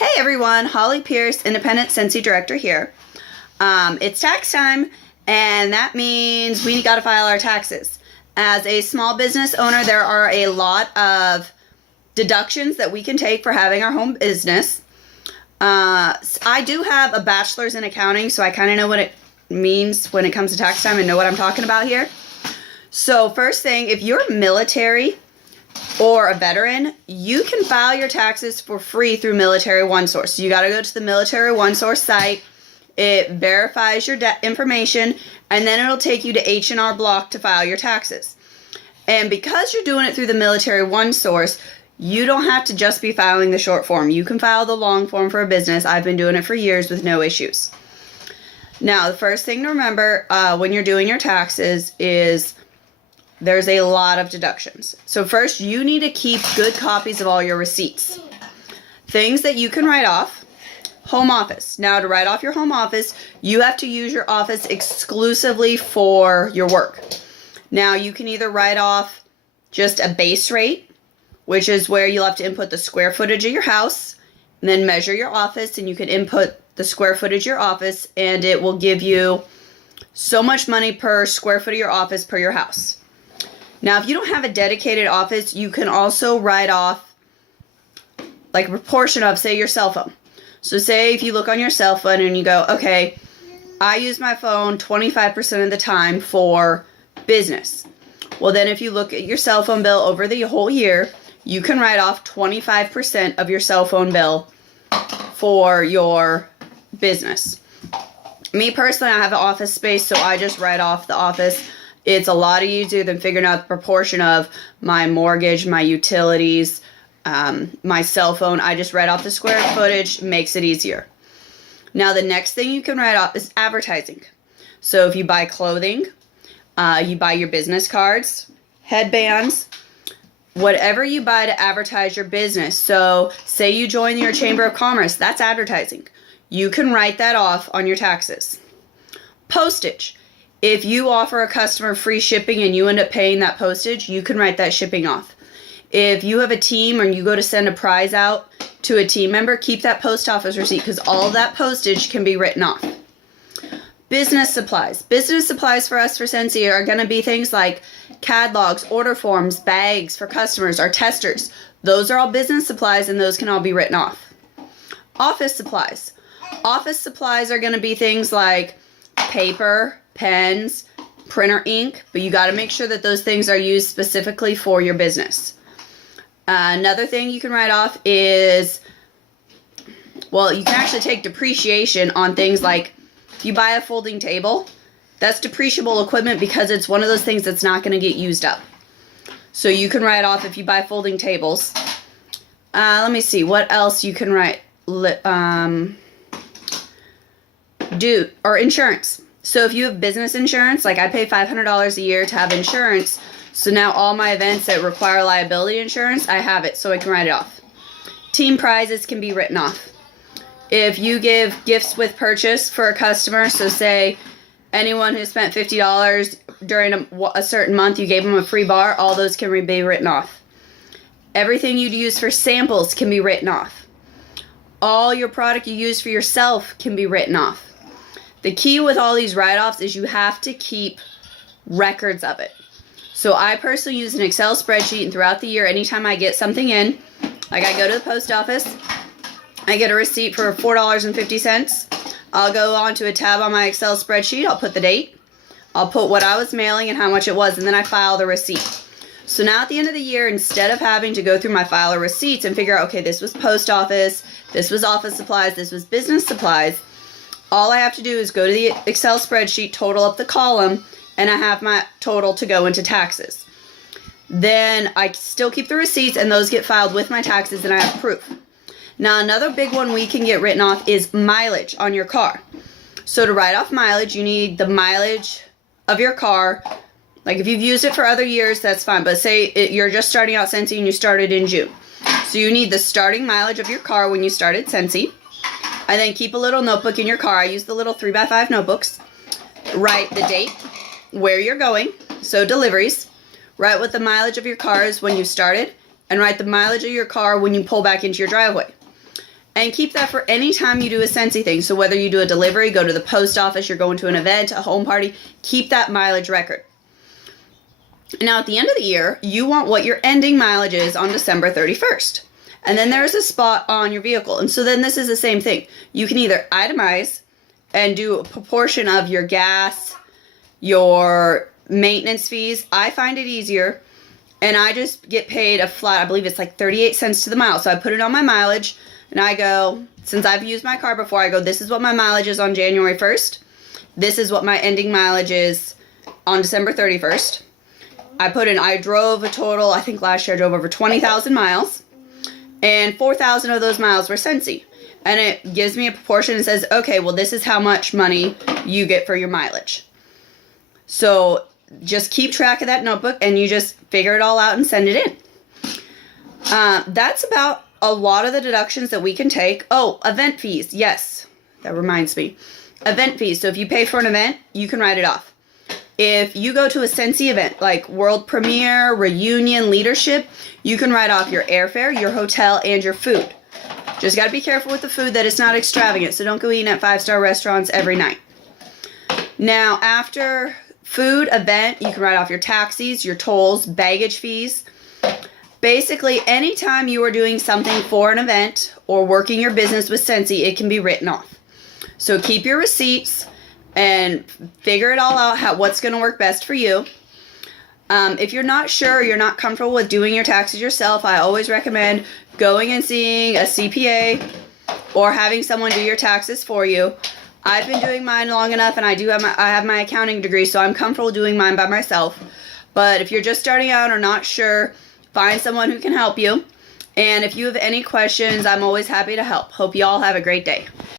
Hey everyone, Holly Pierce, Independent Scentsy Director here. It's tax time, and that means we got to file our taxes. As a small business owner, there are a lot of deductions that we can take for having our home business. I do have a bachelor's in accounting, so I kind of know what it means when it comes to tax time and know what I'm talking about here. So first thing, if you're military or a veteran, you can file your taxes for free through Military OneSource. You got to go to the Military OneSource site. It verifies your information, and then it'll take you to H&R Block to file your taxes. And because you're doing it through the Military OneSource, you don't have to just be filing the short form. You can file the long form for a business. I've been doing it for years with no issues. Now, the first thing to remember when you're doing your taxes is there's a lot of deductions. So first, you need to keep good copies of all your receipts. Things that you can write off. Home office. Now, to write off your home office, you have to use your office exclusively for your work. Now, you can either write off just a base rate, which is where you'll have to input the square footage of your house, and then measure your office, and you can input the square footage of your office, and it will give you so much money per square foot of your office per your house. Now, if you don't have a dedicated office, you can also write off like a proportion of, say, your cell phone. So say if you look on your cell phone and you go, okay, I use my phone 25% of the time for business. Well, then if you look at your cell phone bill over the whole year, you can write off 25% of your cell phone bill for your business. Me personally, I have an office space, so I just write off the office. It's a lot easier than figuring out the proportion of my mortgage, my utilities, my cell phone. I just write off the square footage, makes it easier. Now, the next thing you can write off is advertising. So if you buy clothing, you buy your business cards, headbands, whatever you buy to advertise your business. So say you join your Chamber of Commerce, that's advertising. You can write that off on your taxes. Postage. If you offer a customer free shipping and you end up paying that postage, you can write that shipping off. If you have a team or you go to send a prize out to a team member, keep that post office receipt because all of that postage can be written off. Business supplies. Business supplies for us for Scentsy are going to be things like catalogs, order forms, bags for customers, our testers. Those are all business supplies and those can all be written off. Office supplies. Office supplies are going to be things like paper, pens, printer ink, but you got to make sure that those things are used specifically for your business. Another thing you can write off is, well, you can actually take depreciation on things like if you buy a folding table, that's depreciable equipment because it's one of those things that's not going to get used up. So you can write off if you buy folding tables. Let me see what else you can write. Insurance. So if you have business insurance, like I pay $500 a year to have insurance, so now all my events that require liability insurance, I have it, so I can write it off. Team prizes can be written off. If you give gifts with purchase for a customer, so say anyone who spent $50 during a certain month, you gave them a free bar, all those can be written off. Everything you'd use for samples can be written off. All your product you use for yourself can be written off. The key with all these write-offs is you have to keep records of it. So I personally use an Excel spreadsheet, and throughout the year, anytime I get something in, like I go to the post office, I get a receipt for $4.50. I'll go onto a tab on my Excel spreadsheet, I'll put the date, I'll put what I was mailing and how much it was, and then I file the receipt. So now at the end of the year, instead of having to go through my file of receipts and figure out, okay, this was post office, this was office supplies, this was business supplies, all I have to do is go to the Excel spreadsheet, total up the column, and I have my total to go into taxes. Then I still keep the receipts, and those get filed with my taxes, and I have proof. Now, another big one we can get written off is mileage on your car. So to write off mileage, you need the mileage of your car. Like if you've used it for other years, that's fine. But say you're just starting out Scentsy and you started in June. So you need the starting mileage of your car when you started Scentsy. And then keep a little notebook in your car. I use the little 3x5 notebooks. Write the date, where you're going, so deliveries. Write what the mileage of your car is when you started, and write the mileage of your car when you pull back into your driveway. And keep that for any time you do a Scentsy thing. So whether you do a delivery, go to the post office, you're going to an event, a home party, keep that mileage record. Now at the end of the year, you want what your ending mileage is on December 31st. And then there's a spot on your vehicle. And so then this is the same thing. You can either itemize and do a proportion of your gas, your maintenance fees. I find it easier. And I just get paid a flat, I believe it's like 38 cents to the mile. So I put it on my mileage and I go, since I've used my car before, I go, this is what my mileage is on January 1st. This is what my ending mileage is on December 31st. I drove a total, I think last year I drove over 20,000 miles. And 4,000 of those miles were Scentsy. And it gives me a proportion and says, okay, well, this is how much money you get for your mileage. So just keep track of that notebook and you just figure it all out and send it in. That's about a lot of the deductions that we can take. Oh, event fees. Yes, that reminds me. Event fees. So if you pay for an event, you can write it off. If you go to a Scentsy event like world premiere, reunion, leadership, you can write off your airfare, your hotel, and your food. Just got to be careful with the food that it's not extravagant. So don't go eating at 5-star restaurants every night. Now, after food, event, you can write off your taxis, your tolls, baggage fees. Basically, anytime you are doing something for an event or working your business with Scentsy, it can be written off. So keep your receipts and figure it all out, what's going to work best for you. If you're not sure, you're not comfortable with doing your taxes yourself, I always recommend going and seeing a CPA or having someone do your taxes for you. I've been doing mine long enough, and I have my accounting degree, so I'm comfortable doing mine by myself. But if you're just starting out or not sure, find someone who can help you. And if you have any questions, I'm always happy to help. Hope you all have a great day.